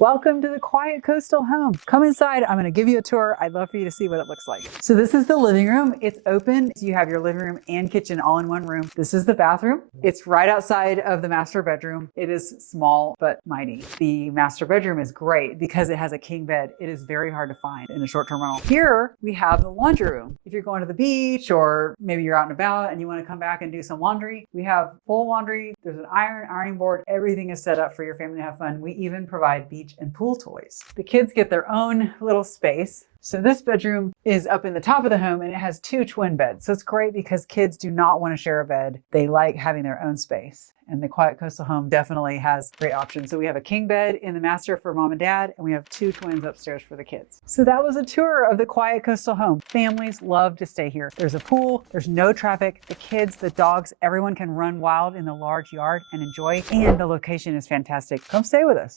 Welcome to the quiet coastal home. Come inside. I'm going to give you a tour. I'd love for you to see what it looks like. So this is the living room. It's open. You have your living room and kitchen all in one room. This is the bathroom. It's right outside of the master bedroom. It is small but mighty. The master bedroom is great because it has a king bed. It is very hard to find in a short-term rental. Here we have the laundry room. If you're going to the beach or maybe you're out and about and you want to come back and do some laundry, we have full laundry. There's an ironing board. Everything is set up for your family to have fun. We even provide beach and pool toys. The kids get their own little space. So this bedroom is up in the top of the home and it has 2 twin beds. So it's great because kids do not want to share a bed. They like having their own space. And the quiet coastal home definitely has great options. So we have a king bed in the master for mom and dad, and we have 2 twins upstairs for the kids. So that was a tour of the quiet coastal home. Families love to stay here. There's a pool, there's no traffic. The kids, the dogs, everyone can run wild in the large yard and enjoy. And the location is fantastic. Come stay with us.